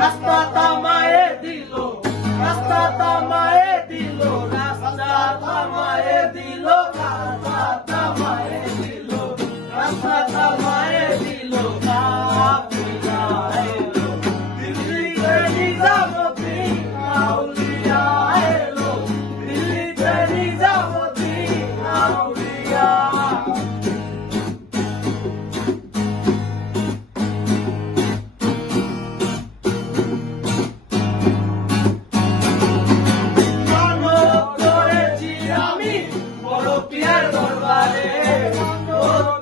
রাস্তা থামায়ে দিল, রাস্তা থামায়ে দিল, রাস্তা থামায়ে দিল, রাস্তা থামায়ে দিল, রাস্তা থামায়ে দিল, কাফিলা এলো দিল্লিতে নিজামুদ্দিন আউলিয়া এলো দিল্লিতে নিজামুদ্দিন আউলিয়া। পীরের দরবারে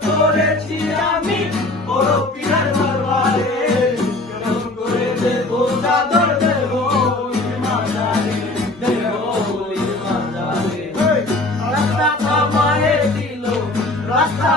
করেছি আমি বড় পীরের দরবারে কেমন করে দেব চাদর দেব মাজারে দেব মাজারে রাস্তা থামায়ে দিল রাস্তা